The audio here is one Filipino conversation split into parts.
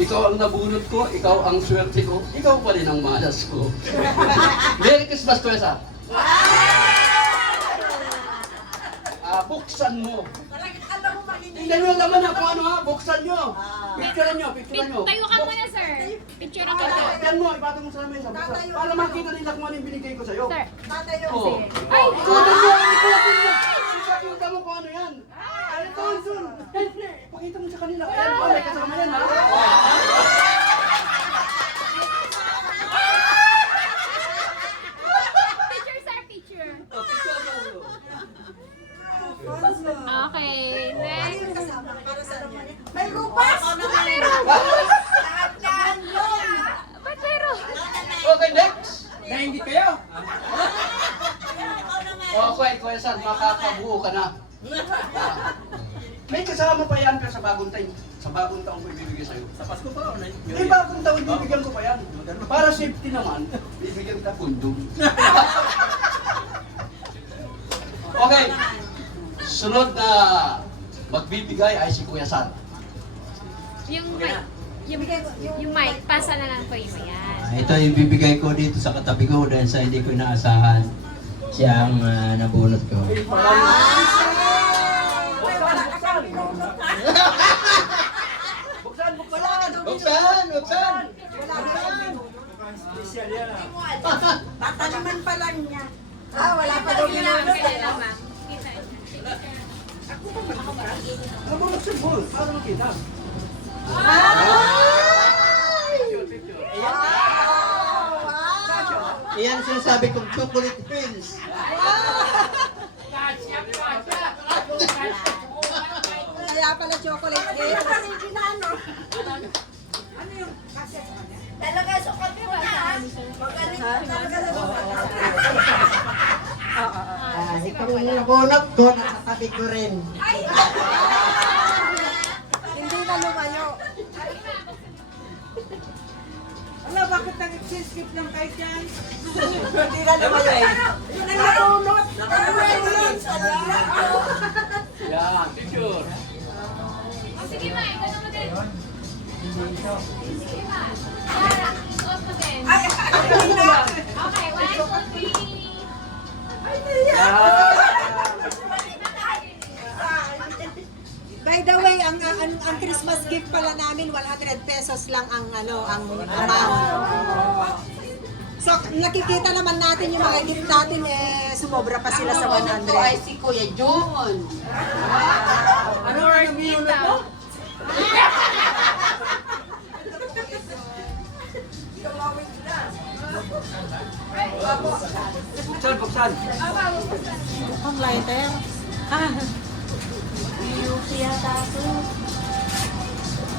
Ikaw ang nabunot ko, ikaw ang swerte ko, ikaw pa rin ang malas ko. Merry Christmas, Kuya Sam. Buksan mo. Tingnan nyo naman na kung ano ha, buksan nyo. Picturean nyo. Tayo ka muna, sir. Picture ako ito. Yan mo, ipatong mo sa lamesa. Para makita nila kung ano yung binigay ko sa'yo. Sir. Oo. Ay! Ikutin mo! Ipakita mo kung ano yan. Ay, Tonson! Pakita mo sa kanila. Ayan, may kasama yan ha. Picture, sir. Picture. Picture mo. Okay, next. May rupas! Ba't meron? Okay, next! Nainggit kayo? Kuya San, makakabuo ka na. May kasama pa yan sa bagong taon. Sa bagong taon ko ibibigay sa'yo. Sa Pasko pa o na? May bagong taon bibigyan ko pa yan. Para safety naman, bibigyan kita kundom. Okay. Sunod na magbibigay ay si Kuya San. Yung mic. Yung mic. Pasa na lang po yun. Yan. Ito yung bibigay ko dito sa katabi ko dahil sa hindi ko inaasahan siyang nabunot ko. Buksan! Special yan. Tataniman pa lang niya. Wala pa daw Kailan lang, kailan lang, ma'am. Kita niyo. Buksan mo, para makita. Iyan ang sinasabi kong chocolate pills. Kaya pala chocolate cake. Kasi ginano. Talaga sukat mo na. Magaling talaga sa sukat. Itong nabunot ko, nakatabi ko rin. Hindi na lumayo. Ala, bakit nag-exchange gift lang kayo dyan? Hindi na lumayo. Hindi na lunot. Yan, picture. Oh, sige, ma. Ito na mo din. Sige, ma. Tara, suot mo din. Okay, 1, 2, 3. By the way, ang Christmas gift pala namin 100 pesos lang ang amount. So nakikita naman natin yung mga gift natin sumobra pa sila sa 100. Ay, si Kuya John. Ano ang binunod mo? Buksan. Ang lighter.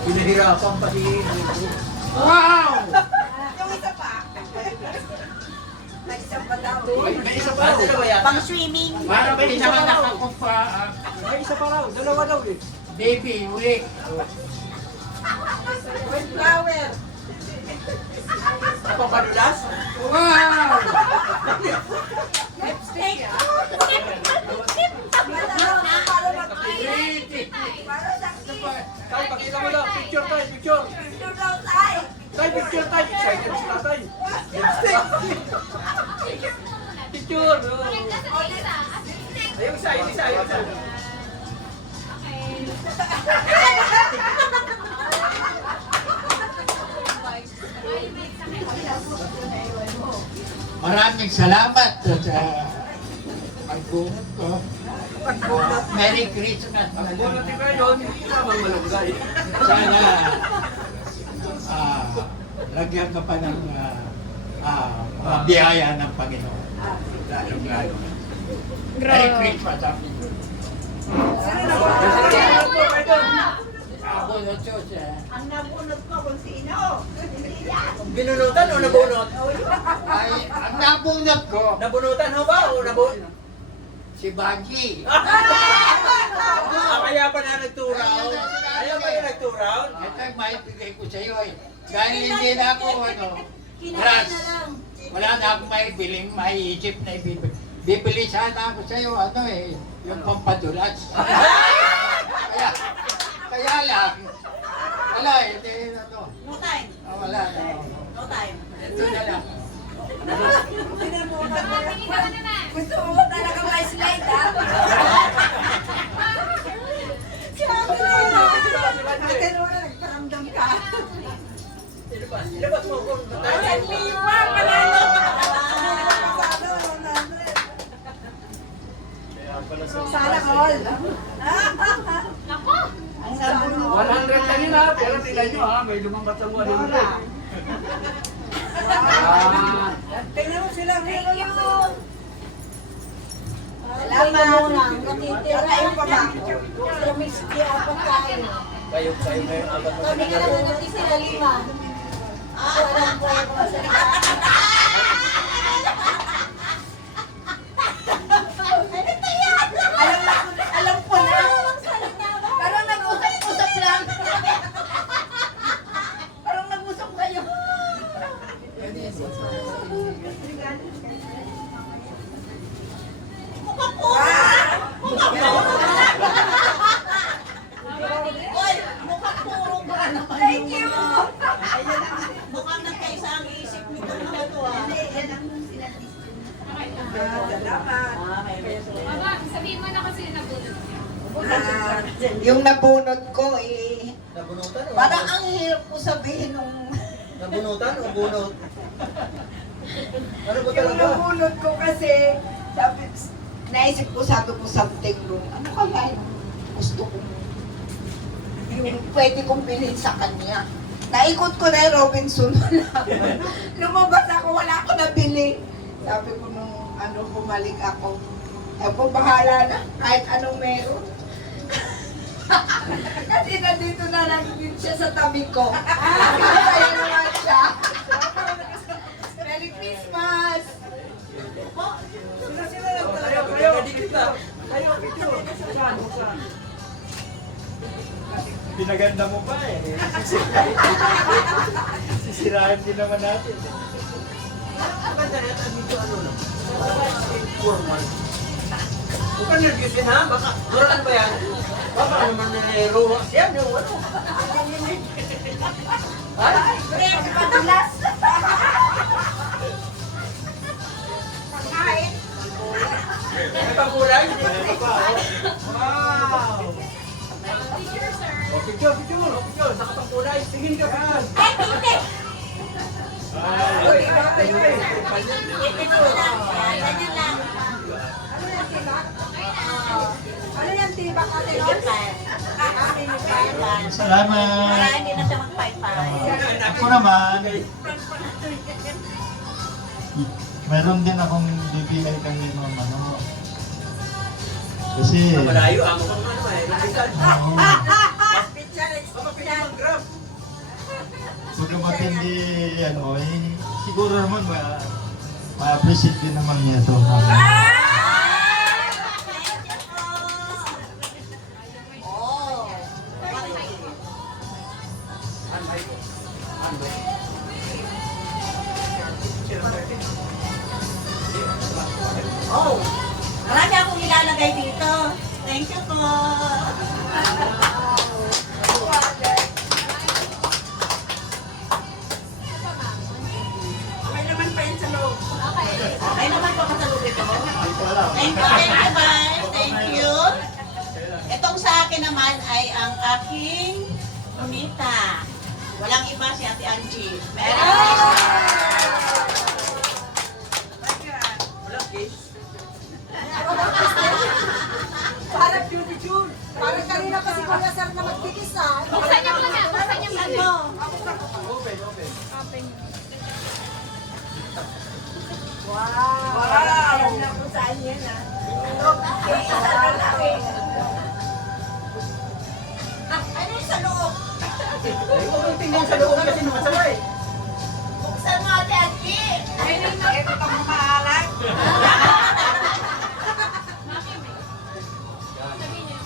Pinahirapan pa si... Wow! Yung isa pa. May isa pa daw. May isa pa raw. Ano ba yan? Pang swimming. Para may pinanganak ako pa. May isa pa raw. Dalawa daw eh. Baby, uli. With flower. Ako padulas? Wow! Lipstick. Para sa Tay, pakita mo daw. Picture tayo, picture. picture daw tayo. Tay, picture tayo. Excited sila tay. Picture. oh. Ayun isa, ayun isa, ayun isa. Maraming salamat sa pagbunot ko. Merry Christmas. Bunot ni Kuya John, hindi lamang malunggay. Sana lagyan ka pa ng biyaya ng Panginoon. Lalo. Merry Christmas. Happy New Year. Abunot ko siya. Ang nabunot ko kung sino. Hindi yan. Binunutan o nabunot? Ay, ang nabunot ko, Nabunutan ho ba o nabunot? si Baggy. Kaya pa na nagturaw? Kaya pa na nagturaw? Ito yung maibigay ko sa iyo eh. Dahil hindi na ako, wala na akong maibiling, maiisip na ibibili. Bibili sana ako sa iyo, yung pampadulas. kaya lang, wala, hindi, wala na. No time. Ito na lang. Pili ka na naman. Gusto mo talaga ma-slide, ha? Si Ate Lola. Ate Lola, nagparamdam ka. Ilabas mo ko. Ay, lima, panalo. Sana all. Ako! Ang sabi mo. 100 kanina, pero tingnan nyo ha, may lumambat sa 100. Ah, Tingnan mo sila. Thank you! Salamat. Matitira tayo pa ba? Sa miski ako kain. Kayo ngayon abang mo. Kami ka naman natitira lima. Walang buhay ko sa alam ko na. Parang nag-usap-usap lang. Parang nag-usap kayo. Mukhang puro. Oy, mukhang puro ka naman. Thank you. Mukhang nagkaisa ang isip nito na to, ah. Hindi, yan ang Mama, sabihin mo na kasi nabulot niya. yung nabunot ko eh, Nabunutan o? parang ang hirap ko sabihin nung Nabunutan o bunot? Ano ba yung talaga? nabunot ko kasi sabi, naisip ko sabi ko something wrong. Ano kaya yung gusto ko yung pwede kong bilhin sa kanya. Naikot ko na yung Robinson wala. Lumabas ako, wala ako nabili. Sabi ko nung bumalik ako. Ako bahala na, kahit anong meron. Kasi nandito na lang din siya sa tabi ko. Masaya naman siya. Merry Christmas! Kayo, dikit na. kayo, picture. Saan? Saan? Pinaganda mo pa eh. Sisirahin din naman natin. Maganda na yan, dito ano na. Formal. Huwag ka nervousin ha, baka, muralan ba yan? Baka naman ruwas yan, yung ano. Ay, Break, madulas! Pagkain! may pangkulay. Wow! Picture, sir. O, picture, picture, nakapangkulay. Tingin ka pa. Eh, hindi! Ay, tatay ka eh. Ito lang, ganyan lang. Ano yung tibak? Ano yung tibak natin? Salamat. Para hindi na siya magpaypay. Ako naman, meron din akong bibigay kanino ano. Kasi, Malayo, amo kang ano eh, lumisan. oo, Baka pwede mag-grab. pag matindi, ano, siguro naman ma-appreciate din naman niya ito. Oh, marami akong ilalagay dito. Thank you po. May naman pa yun sa loob. Okay. May naman pa sa loob ito. Thank you, guys. Thank you. Itong sa akin naman ay ang aking unita. Walang iba si Ate Angie. Merry Christmas! Walang case. Parang beauty June. Parang kanina pa si Kuya Sar na magtigis ah. Buksan niyo muna. Buksan niyo muna. Wow! Alam na kung saan yan ah. Okay, isa na lang eh. Ano yung sa loob? Ay, huwag mong tingnan sa loob kasi masama eh. Buksan mo Ate Angie. Ito pang maalat. Sabihin niyo.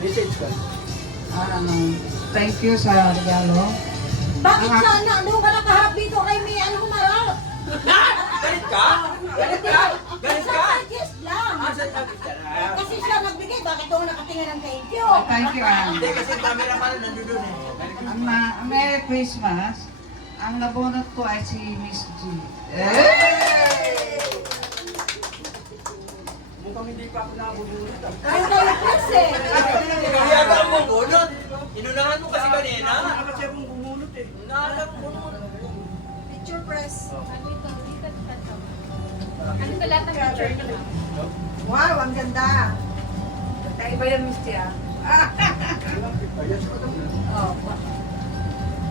Message ka. Thank you sa regalo. Bakit sana? Nung ka nakaharap dito kay May ano humarap? Galit ka? Galit ka? Galit ka? Yes lang. Asa sabi ka na? Kasi siya nagbigay, bakit ako nakatingin ng thank you? Thank you, Ann. Hindi kasi cameraman nandun eh. Ang Merry Christmas, ang nabunot ko ay si Miss G. Mukhang hindi pa ako nabubunot. Ay, kayo kasi. Kaya ka mo bunot. Inunahan mo kasi kanina. Wala kasi akong bumunot eh. Unahan mo bunot. Picture press. Dito, dito. Ano ba lahat ng picture ko? Wow, ang ganda. Kaiba yan, Miss G, ah. Oh.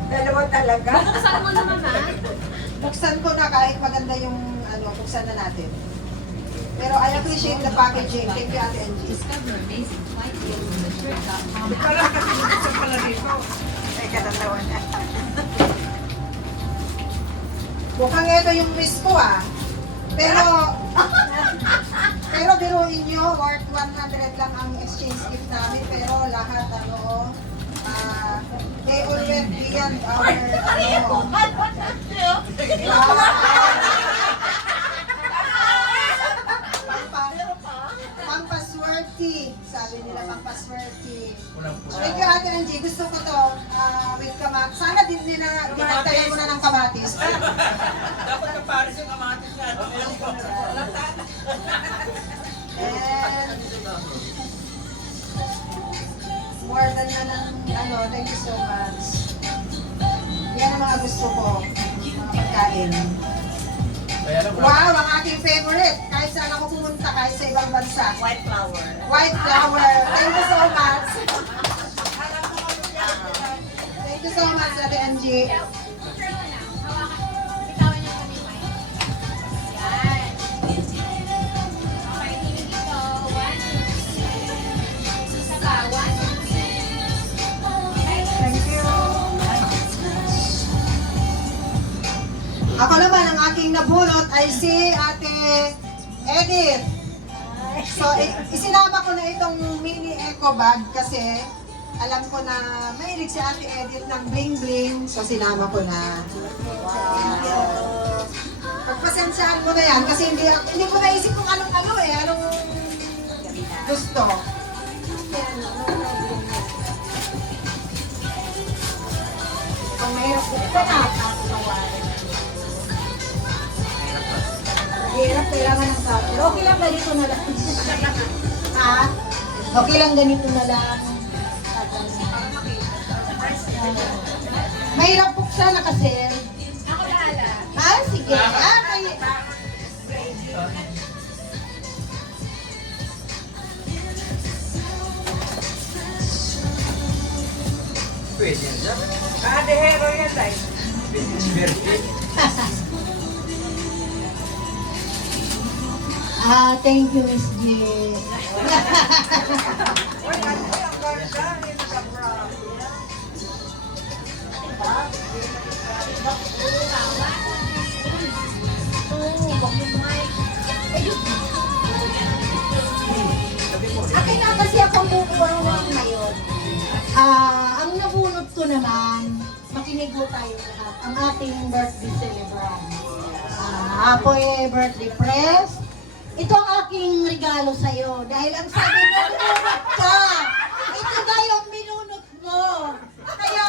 Dalawa talaga. Saan mo naman ha? Buksan ko na kahit maganda yung buksan na natin. Pero I appreciate the packaging. Thank you, Ate Angie. Discover amazing flight deals on the trip.com. Parang kasi buksan pala dito. Ay, katatawa niya. Mukhang ito yung miss ko ah. Pero biruin nyo, worth 100 lang ang exchange gift namin. Pero lahat they all went beyond our pampaswerte. Sabi nila pampaswerte. Thank you, Ate Angie. Gusto ko to. With kamatis. Sana dinagtayan mo na ng kamatis. Dapat ka pares yung kamatis na. And more than thank you so much. Yan ang mga gusto ko. Mga pagkain. Wow, ang aking favorite. Kahit saan ako pumunta, kahit sa ibang bansa. White flower. White flower. Thank you so much. Thank you so much, Ate Angie. Picture mo na. Hawakan. Bitawan niyo kami, Mike. Yan. Okay, tingin dito. 1, 2, 3. Isa pa. 1, 2, 3. Okay. Thank you. Ako naman, ang aking nabulot ay si Ate Edith. So, isinama ko na itong mini eco bag kasi alam ko na mahilig si Ate Edith ng bling-bling. So, sinama ko na. Wow. Pagpasensyahan mo na yan kasi hindi ko naisip kung anong gusto. Kung mahirap ito na, hirap, kailangan ng cover. Okay lang ganito na lang. Ha? Okay lang ganito na lang. Mahirap buksan na kasi. Ako bahala. Ah, sige. Pwede yan. Ate Hero yan, tay. Birthday. Thank you, Miss G. Uy, ang ganda. Naka-brown. Akin na kasi akong bubuwang ngayon. Ang nabunot ko naman, makinig po tayo lahat, ang ating birthday celebrant. Happy birthday, Pres. Ito ang aking regalo sa'yo dahil ang sabi mo, binunot ka. Ito na yung binunot mo. Kaya,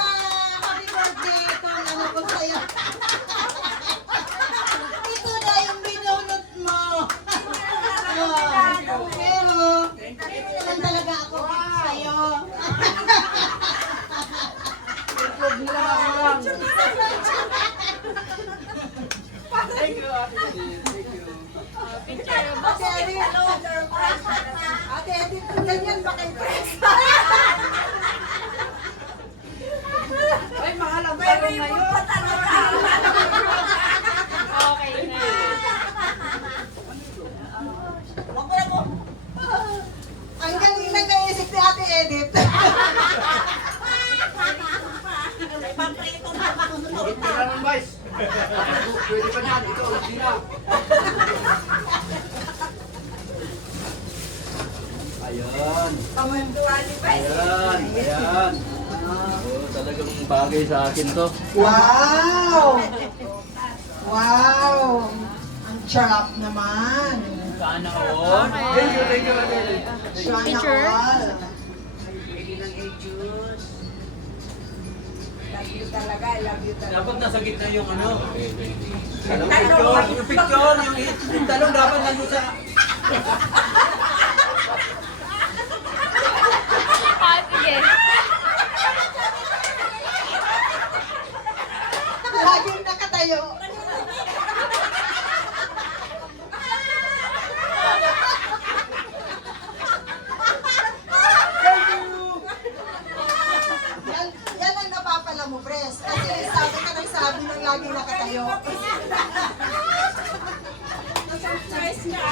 happy birthday, ito ang ano ko sa'yo. Ito na yung binunot mo. Pero, ito naman talaga ako sa'yo. Thank you, Ate Edith. Thank you. Picture. Ate Edith, Ate Edith, ganyan ba kay Pres? Uy, mahal ang talong ngayon. Okay na. Ang galing lang naisip ni Ate Edith. Higit ka naman, Vice. Pwede pa dyan. Ito, hindi na. Ayan. Ayan. Ayan. Talagang bagay sa akin to. Wow! Wow! Ang charap naman. Sana all. Thank you, Ate Edith. Sana all. love you talaga, I love you talaga. Dapat nasa gitna yung ano. Yung picture, yung talong dapat nandun sa... Ah, sige. Laging nakatayo. Yan ang napapala mo, Pres. Kasi sabi ka ng sabi ng laging nakatayo. Surprise ka.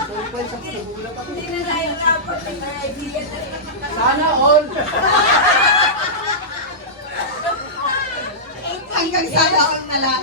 Surprise ako, nagulat ako. Hindi na tayo dapat may idea. Sana all. Hanggang sana all na lang.